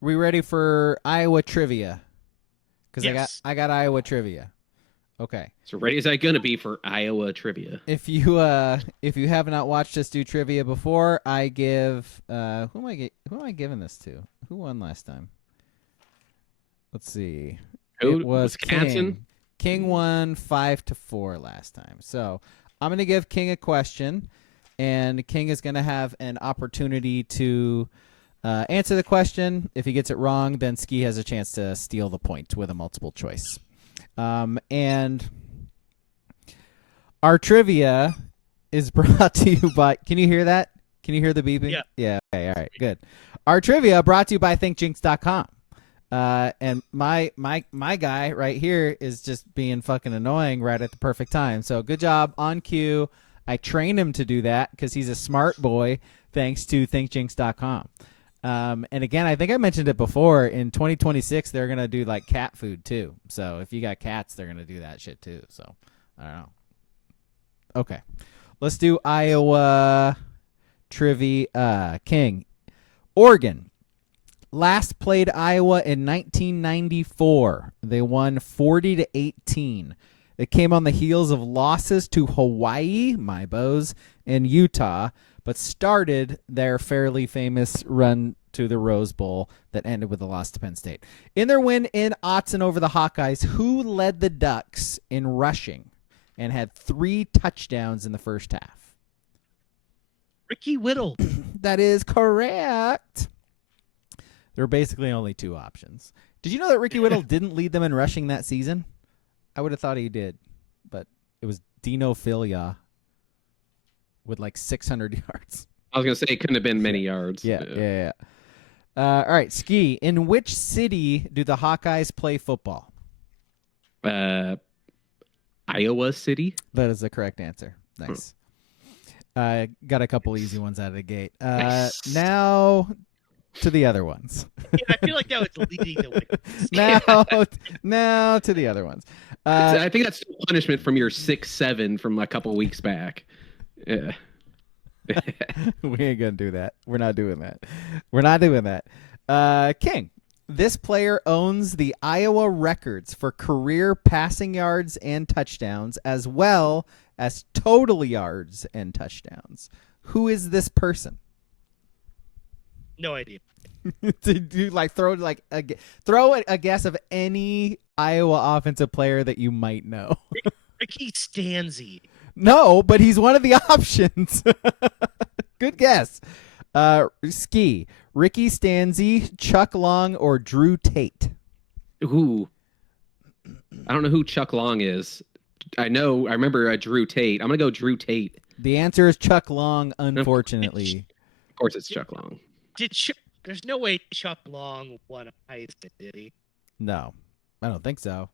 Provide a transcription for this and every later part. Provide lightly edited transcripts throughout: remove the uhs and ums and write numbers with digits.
We ready for Iowa trivia? Because Yes. I got Iowa trivia. Okay. So ready as I gonna be for Iowa trivia. If you have not watched us do trivia before, I give who am I giving this to? Who won last time? Let's see. Who, It was Wisconsin? King. King won 5-4 last time. So I'm gonna give King a question, and King is gonna have an opportunity to answer the question. If he gets it wrong, then Ski has a chance to steal the point with a multiple choice. And our trivia is brought to you by. Can you hear that? Can you hear the beeping? Yeah. Yeah. Okay. All right. Good. Our trivia brought to you by ThinkJinx.com. And my guy right here is just being fucking annoying right at the perfect time. So good job on cue. I trained him to do that because he's a smart boy. Thanks to ThinkJinx.com. And again, I think I mentioned it before. In 2026, they're gonna do like cat food too. So if you got cats, they're gonna do that shit too. So I don't know. Okay, let's do Iowa trivia. King, Oregon last played Iowa in 1994. They won 40-18. It came on the heels of losses to Hawaii, my bows, and Utah, but started their fairly famous run to the Rose Bowl that ended with a loss to Penn State. In their win in Autzen over the Hawkeyes, who led the Ducks in rushing and had 3 touchdowns in the first half? Ricky Whittle. That is correct. There were basically only 2 options. Did you know that Ricky Whittle didn't lead them in rushing that season? I would have thought he did, but it was Dino Filia with like 600 yards. I was gonna say it couldn't have been many yards. Yeah. All right, Ski. In which city do the Hawkeyes play football? Iowa City. That is the correct answer. Nice. Got a couple easy ones out of the gate. Nice. Now to the other ones. Yeah, I feel like that was leading the way. now to the other ones. I think that's punishment from your 6-7 from a couple weeks back. Yeah. We ain't gonna do that. We're not doing that. King, this player owns the Iowa records for career passing yards and touchdowns, as well as total yards and touchdowns. Who is this person? No idea. Did you like throw a guess of any Iowa offensive player that you might know? Ricky Stanzi. No, but he's one of the options. Good guess. Ski, Ricky Stanzi, Chuck Long, or Drew Tate? Who? I don't know who Chuck Long is. I remember Drew Tate. I'm gonna go Drew Tate. The answer is Chuck Long, unfortunately. Of course, it's Chuck Long. There's no way Chuck Long won a Heisman, did he? No, I don't think so.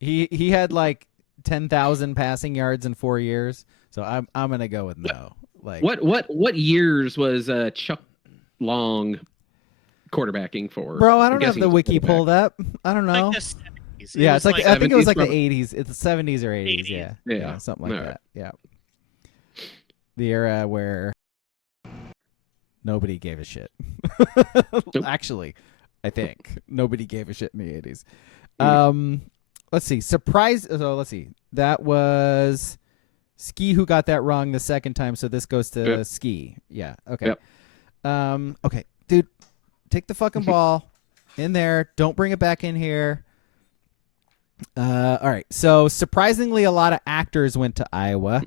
He had like 10,000 passing yards in 4 years, so I'm gonna go with no. Like what years was Chuck Long quarterbacking for? Bro, I don't have the wiki pulled up. I don't know. Like the 70s. Yeah, it's like I think it was like the 70s, 80s. It's the 70s or 80s. 80s. Yeah, something like that. Yeah, the era where nobody gave a shit. Actually, I think nobody gave a shit in the 80s. Let's see. Let's see. That was Ski who got that wrong the second time, so this goes to Ski. Yeah. Okay. Yep. Okay, dude, take the fucking ball in there. Don't bring it back in here. All right. So surprisingly, a lot of actors went to Iowa,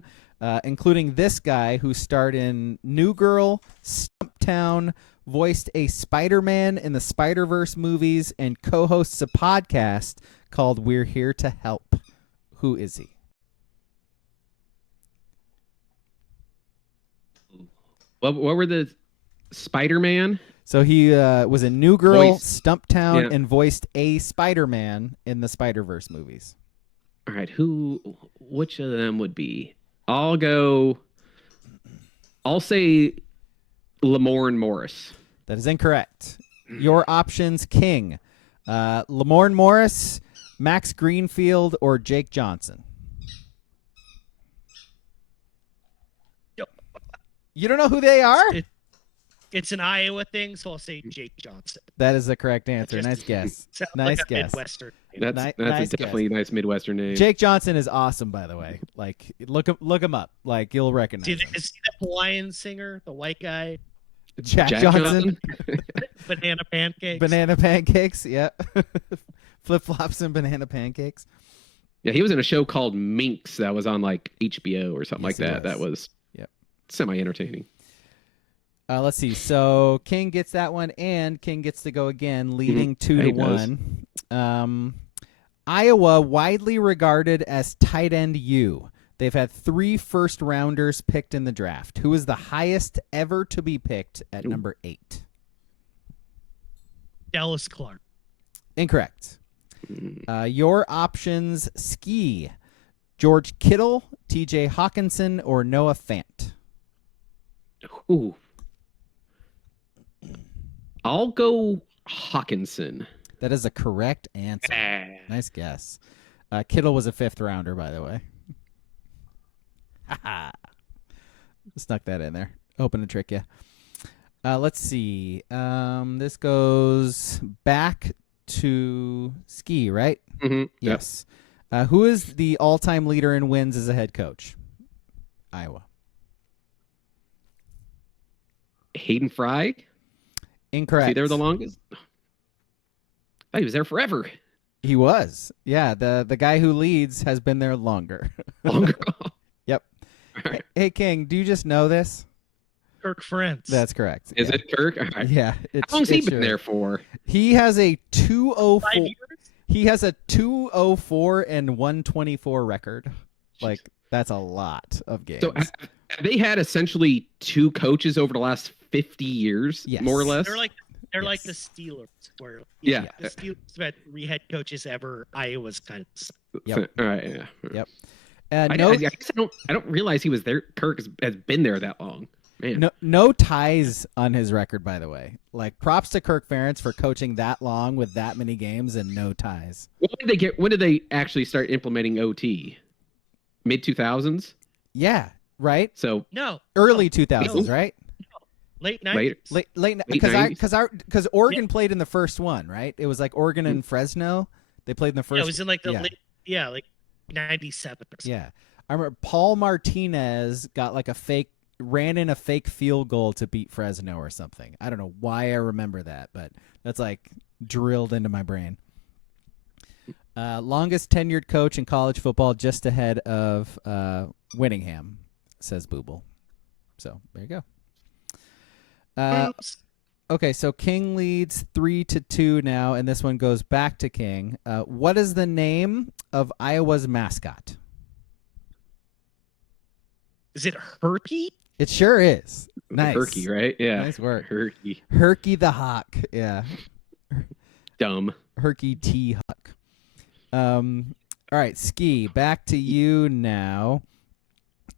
including this guy who starred in New Girl, Stumptown, voiced a Spider-Man in the Spider-Verse movies, and co-hosts a podcast called We're Here to Help. Who is he? What were the Spider-Man? So he was a New Girl, Stumptown, Yeah. and voiced a Spider-Man in the Spider-Verse movies. All right, which of them would be? I'll say Lamorne Morris. That is incorrect. Your options, King. Lamorne Morris, Max Greenfield, or Jake Johnson? You don't know who they are? It's an Iowa thing, so I'll say Jake Johnson. That is the correct answer. Just- Nice guess. Sounds Nice like a guess. Midwestern. That's Nice a definitely guess. nice Midwestern name. Jake Johnson is awesome, by the way. Like, look him up. Like, you'll recognize him. Is he the Hawaiian singer, the white guy? Jack Johnson. Banana pancakes. Banana pancakes. Yeah. Flip flops and banana pancakes. Yeah, he was in a show called Minx that was on like HBO or something Yes, like he that. was. That was Yep. semi-entertaining. Let's see. So King gets that one, and King gets to go again, leading Yeah, he does. 2-1. Iowa, widely regarded as tight end U. They've had 3 first-rounders picked in the draft. Who is the highest ever to be picked at number 8? Dallas Clark. Incorrect. Your options: ski, George Kittle, T.J. Hawkinson, or Noah Fant. Ooh. I'll go Hawkinson. That is a correct answer. Nice guess. Kittle was a 5th rounder, by the way. Snuck that in there. Hoping to trick you. Let's see. This goes back to ski, right? Mm-hmm. Yes. Who is the all-time leader in wins as a head coach? Iowa. Hayden Fry. Incorrect. Was he there the longest? I thought he was there forever. He was. Yeah, the guy who leads has been there longer. Longer. Yep. All right. Hey, King, do you just know this? Kirk Ferentz. That's correct. Is yeah. it Kirk? All right. Yeah. How long's he it's been true. there for? He has a 5 204. years? He has a 204 and 124 record. Like, that's a lot of games. So have they had essentially 2 coaches over the last 50 years, Yes. more or less? They're like the Yes. Steelers, where Yeah. the Steelers have had 3 head coaches ever. Iowa's kind of. Yep. All right. Yeah. Yep. I guess I don't realize he was there. Kirk has been there that long. Man. No ties on his record, by the way. Like, props to Kirk Ferentz for coaching that long with that many games and no ties. When did they actually start implementing OT? Mid 2000s. Yeah, right. No. Early 2000s, right? Late 90s. Later. Late Late 90s? because Oregon played in the first one, right? It was like Oregon and Fresno. They played in the first. Yeah, it was in like the yeah. late, like 97 or something. Yeah, I remember Paul Martinez got like ran in a fake field goal to beat Fresno or something. I don't know why I remember that, but that's like drilled into my brain. Longest tenured coach in college football, just ahead of Winningham, says Booble. So there you go. Oops. Okay, so King leads 3-2 now, and this one goes back to King. What is the name of Iowa's mascot? Is it Herky? It sure is. Nice. Herky, right? Yeah. Nice work. Herky. Herky the Hawk. Yeah. Dumb. Herky T Huck. All right, Ski, back to you now.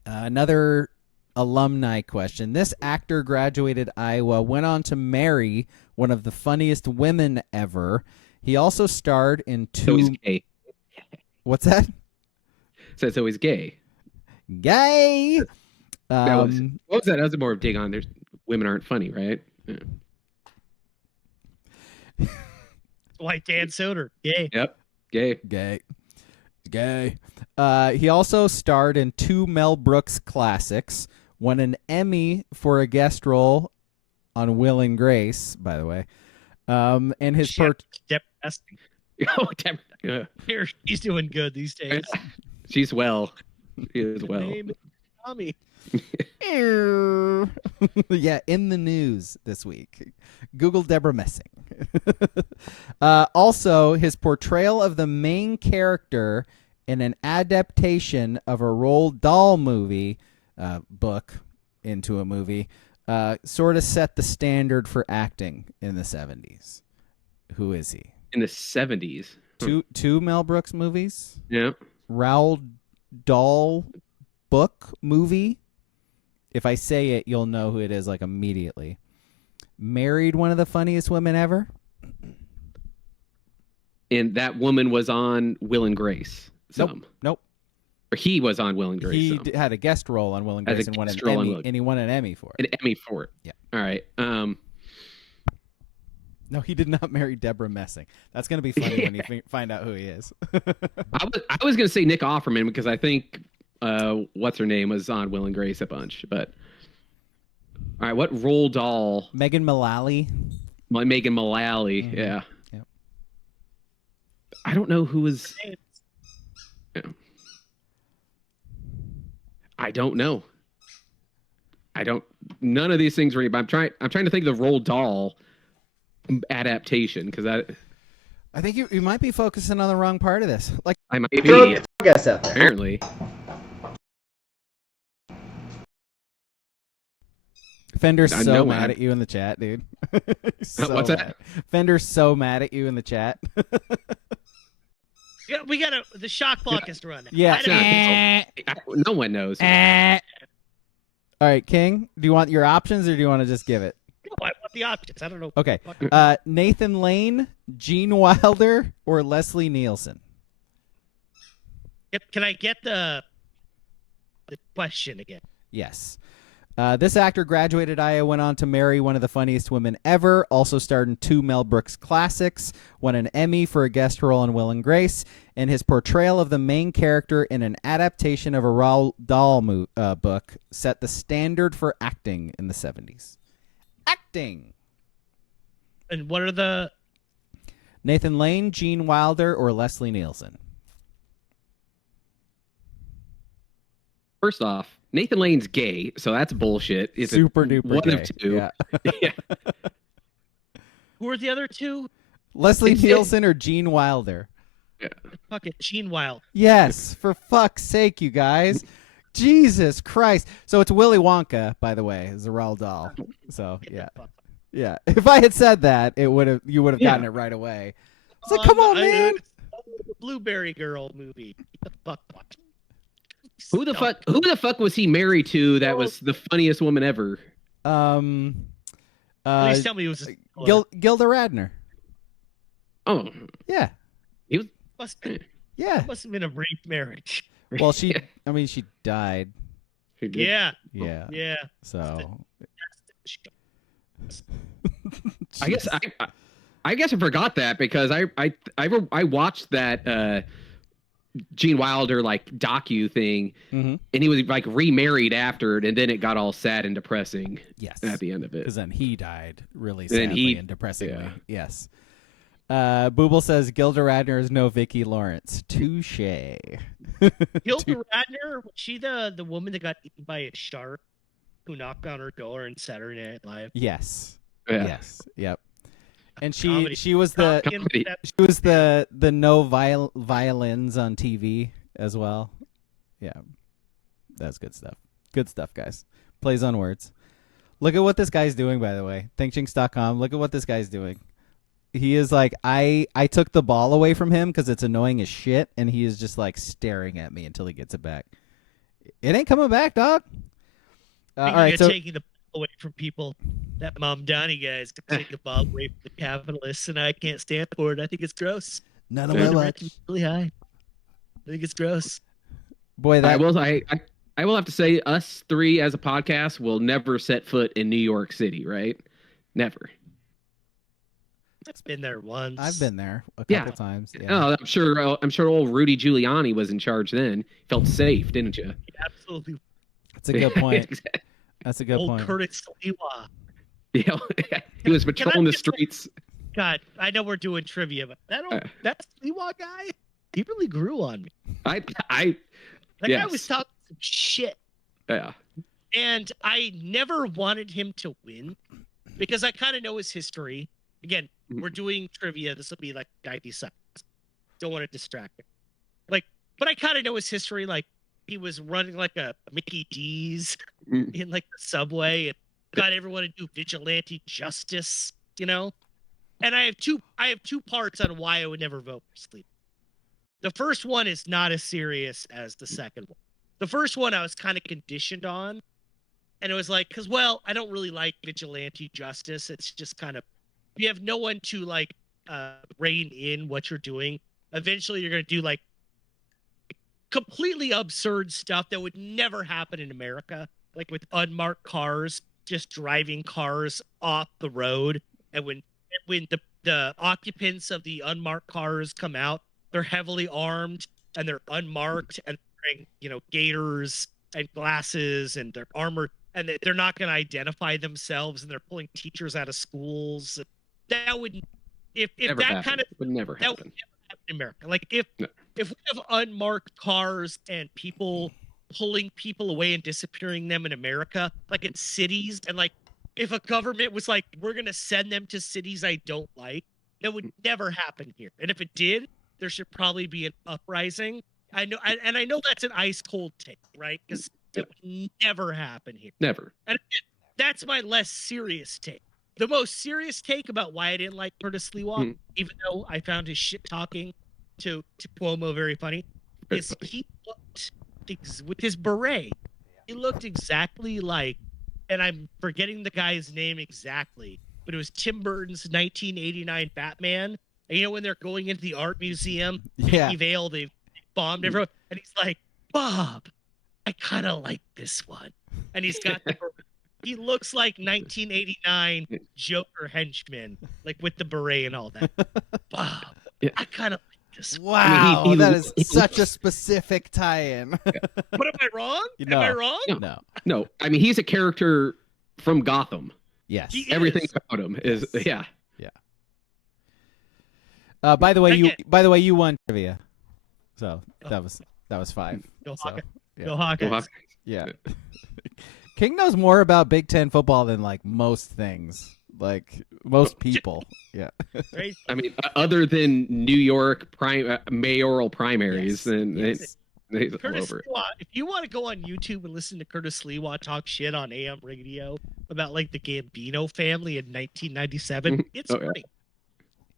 Another alumni question. This actor graduated Iowa, went on to marry one of the funniest women ever. He also starred in 2. So he's gay. What's that? Says so he's gay. Gay. What was that? That was more of a dig on. There's women aren't funny, right? Yeah. White Dan Soder. Yay. Yep. Gay. Gay. He also starred in 2 Mel Brooks classics, won an Emmy for a guest role on Will and Grace, by the way. And his Deborah Esting. Oh, damn. Yeah. Here, she's doing good these days. She's well. She is Her well. name is Tommy. Yeah, in the news this week. Google Deborah Messing. Also, his portrayal of the main character in an adaptation of a Roald Dahl movie, book into a movie, sort of set the standard for acting in the 70s. Who is he? In the 70s. Two Mel Brooks movies? Yeah. Roald Dahl book movie. If I say it, you'll know who it is like immediately. Married one of the funniest women ever. And that woman was on Will and Grace. Nope. Or he was on Will and Grace. He though. had a guest role on Will and As a Grace and won an guest role on Emmy, Will- and he won an Emmy for it. An Emmy for it. Yeah. All right. No, he did not marry Deborah Messing. That's going to be funny when you find out who he is. I was going to say Nick Offerman because I think what's her name was on Will and Grace a bunch. But all right, what Roald Dahl? Megan Mullally. Megan Mullally. Mhm. Yeah. Yep. I don't know who was. Yeah. I don't know. None of these things ring. But I'm trying to think of the Roald Dahl adaptation because I think you might be focusing on the wrong part of this. Like, I might Throw be the guess out there. apparently. Fender's I so know, mad man. at you in the chat, dude. What's that? mad. Fender's so mad at you in the chat. Yeah, we gotta. The shot clock has to run. Yeah. I don't- No one knows. All right, King, do you want your options or do you want to just give it? No, I want the options. I don't know. Okay. Fuck. Nathan Lane, Gene Wilder, or Leslie Nielsen? Can I get the question again? Yes. This actor graduated Iowa, went on to marry one of the funniest women ever, also starred in 2 Mel Brooks classics, won an Emmy for a guest role in Will and Grace, and his portrayal of the main character in an adaptation of a Roald Dahl book set the standard for acting in the 70s. Acting! And what are the? Nathan Lane, Gene Wilder, or Leslie Nielsen? First off, Nathan Lane's gay, so that's bullshit. It's Super duper one gay. of two. Yeah. Yeah. Who are the other two? Leslie It's- Nielsen or Gene Wilder? Fuck it, Gene Wild. Yes, for fuck's sake, you guys. Jesus Christ. So it's Willy Wonka, by the way, is a Roald Dahl. So, Get yeah. the fuck- Yeah. If I had said that, you would have gotten Yeah. it right away. It's like, come on, man. The Blueberry Girl movie. Get the fuck watch. Who the fuck was he married to that was the funniest woman ever? Please tell me it was Gilda Radner. Oh, Yeah. he was Yeah. must have been a brief marriage. Well, she Yeah. she died. he did. Yeah. Yeah. Yeah. So I guess I guess I forgot that because I watched that Gene Wilder like docu thing, Mhm. and he was like remarried after it, and then it got all sad and depressing yes. at the end of it. Because then he died really Then sadly he- and depressingly. yeah. Yes. Booble says Gilda Radner is no Vicki Lawrence. Touche. Gilda Radner, was she the woman that got eaten by a shark who knocked on her door in Saturday Night Live? Yes. Yeah. Yes. Yep. And Comedy. she was the Comedy. she was the no violins on TV as well. Yeah. That's good stuff. Good stuff, guys. Plays on words. Look at what this guy's doing, by the way. ThinkJinx.com. Look at what this guy's doing. He is like, I took the ball away from him because it's annoying as shit, and he is just like staring at me until he gets it back. It ain't coming back, dog. All right, so taking the ball away from people. That Mom Donnie guy's taking the ball away from the capitalists, and I can't stand for it. I think it's gross. none of Yeah. my The watch. rent is really high. I think it's gross. Boy, that I will have to say us three as a podcast will never set foot in New York City, right? Never. It's been there once. I've been there a Yeah. couple times. Yeah. Oh, I'm sure old Rudy Giuliani was in charge then. Felt safe, didn't you? Absolutely. That's a good point. That's a good Old point. Curtis Lewa. Yeah, he was patrolling the just say- streets. God, I know we're doing trivia, but that Lewa guy, he really grew on me. I That guy Yes. was talking some shit. yeah. And I never wanted him to win because I kind of know his history. Again, we're doing trivia. This will be like 90 seconds. Don't want to distract him. But I kind of know his history. Like, he was running like a Mickey D's Mm. in like the subway and got everyone to do vigilante justice, you know? And I have two parts on why I would never vote for Sleep. The first one is not as serious as the second one. The first one I was kind of conditioned on. And it was like, because, well, I don't really like vigilante justice. It's just kind of, you have no one to like rein in what you're doing. Eventually, you're going to do like completely absurd stuff that would never happen in America, like with unmarked cars just driving cars off the road, and when the occupants of the unmarked cars come out, they're heavily armed and they're unmarked and wearing, gaiters and glasses, and they're armored, and they're not going to identify themselves, and they're pulling teachers out of schools. That would, if Never that happen. kind of would never that would happen. never happen in America. Like if we have unmarked cars and people pulling people away and disappearing them in America, like in cities, and like if a government was like, we're gonna send them to cities I don't like, that would never happen here. And if it did, there should probably be an uprising. I know that's an ice cold take, right? Because it would never happen here. Never. And that's my less serious take. The most serious take about why I didn't like Curtis Lewa, even though I found his shit talking to Cuomo very funny, is he looked with his beret. He looked exactly like, and I'm forgetting the guy's name exactly, but it was Tim Burton's 1989 Batman. And when they're going into the art museum, Vale, they bombed everyone, and he's like, Bob, I kind of like this one, and he's got the. He looks like 1989 Joker henchman, like with the beret and all that. Bob, I kind of like this. Wow, that is such a specific tie-in. But am I wrong? Am I wrong? No. I mean, he's a character from Gotham. Yes. Everything about him is, yeah. By the way, you won trivia. So that was 5. Go so, Hawkins. yeah. Go Hawkins. Yeah. King knows more about Big Ten football than like most things, like most people. Yeah. Right? I mean, other than New York mayoral primaries, he's all over it. If you want to go on YouTube and listen to Curtis Lewa talk shit on AM radio about like the Gambino family in 1997, it's funny.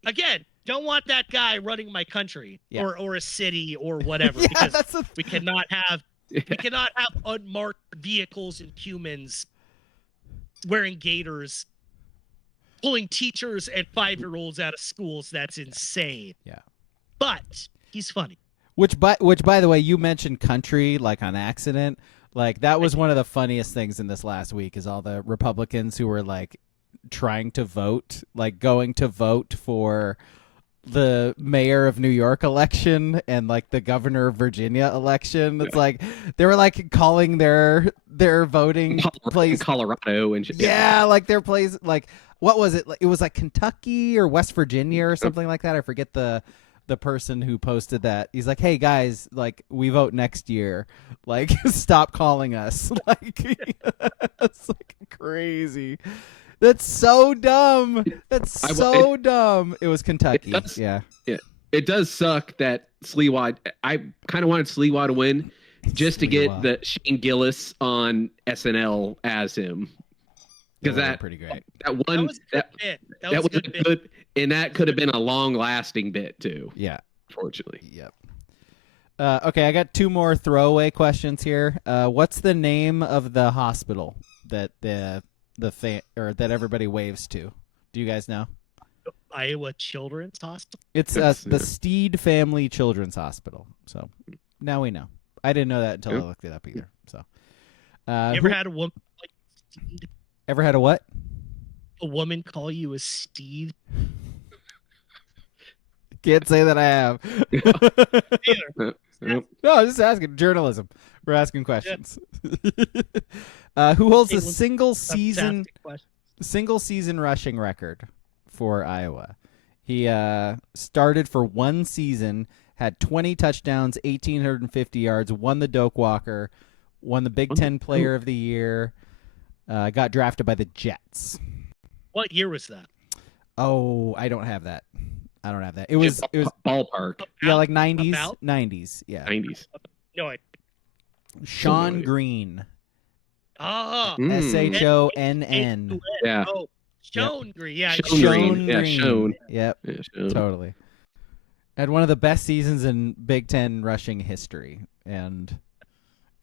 Again, don't want that guy running my country or a city or whatever, because we cannot have unmarked vehicles and humans wearing gaiters, pulling teachers and 5-year-olds out of schools. That's insane. Yeah. But he's funny. Which by the way, you mentioned country like on accident. Like that was one of the funniest things in this last week is all the Republicans who were like trying to vote, like going to vote for the mayor of New York election and like the governor of Virginia election. It's like they were like calling their voting place Colorado and shit. Yeah, like their place, like what was it? It was like Kentucky or West Virginia or something like that. I forget the person who posted that. He's like, "Hey guys, like we vote next year. Like stop calling us." Like it's like crazy. That's so dumb. That's so dumb. It was Kentucky. Yeah. It does suck that Sliwa. I kind of wanted Sliwa to win just to get the Shane Gillis on SNL as him. Because that pretty great. That one was a good bit. That was a good, and that could have been a long-lasting bit too. Yeah. Fortunately. Yep. Okay, I got 2 more throwaway questions here. What's the name of the hospital that that everybody waves to? Do you guys know? Iowa Children's Hospital. It's the Steed Family Children's Hospital. So now we know. I didn't know that until I looked it up either. So, you ever had a woman call you Steed? Ever had a what? A woman call you a Steed? Can't say that I have. No, just asking. Journalism. We're asking questions. Who holds the single season rushing record for Iowa? He started for 1 season, had 20 touchdowns, 1,850 yards, won the Doak Walker, won the Big Ten Player of the Year, got drafted by the Jets. What year was that? Oh, I don't have that. It was ballpark. Yeah, like 90s. 90s. Yeah. 90s. No, Sean Green. Oh. SHONN. Yeah. Oh, Sean Green. Yeah. Sean Green. Yeah, Sean. Yep. Yeah, Sean. Totally. Had one of the best seasons in Big Ten rushing history, and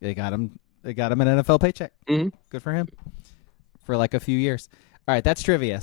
they got him an NFL paycheck. Mm-hmm. Good for him. For like a few years. All right, that's trivia.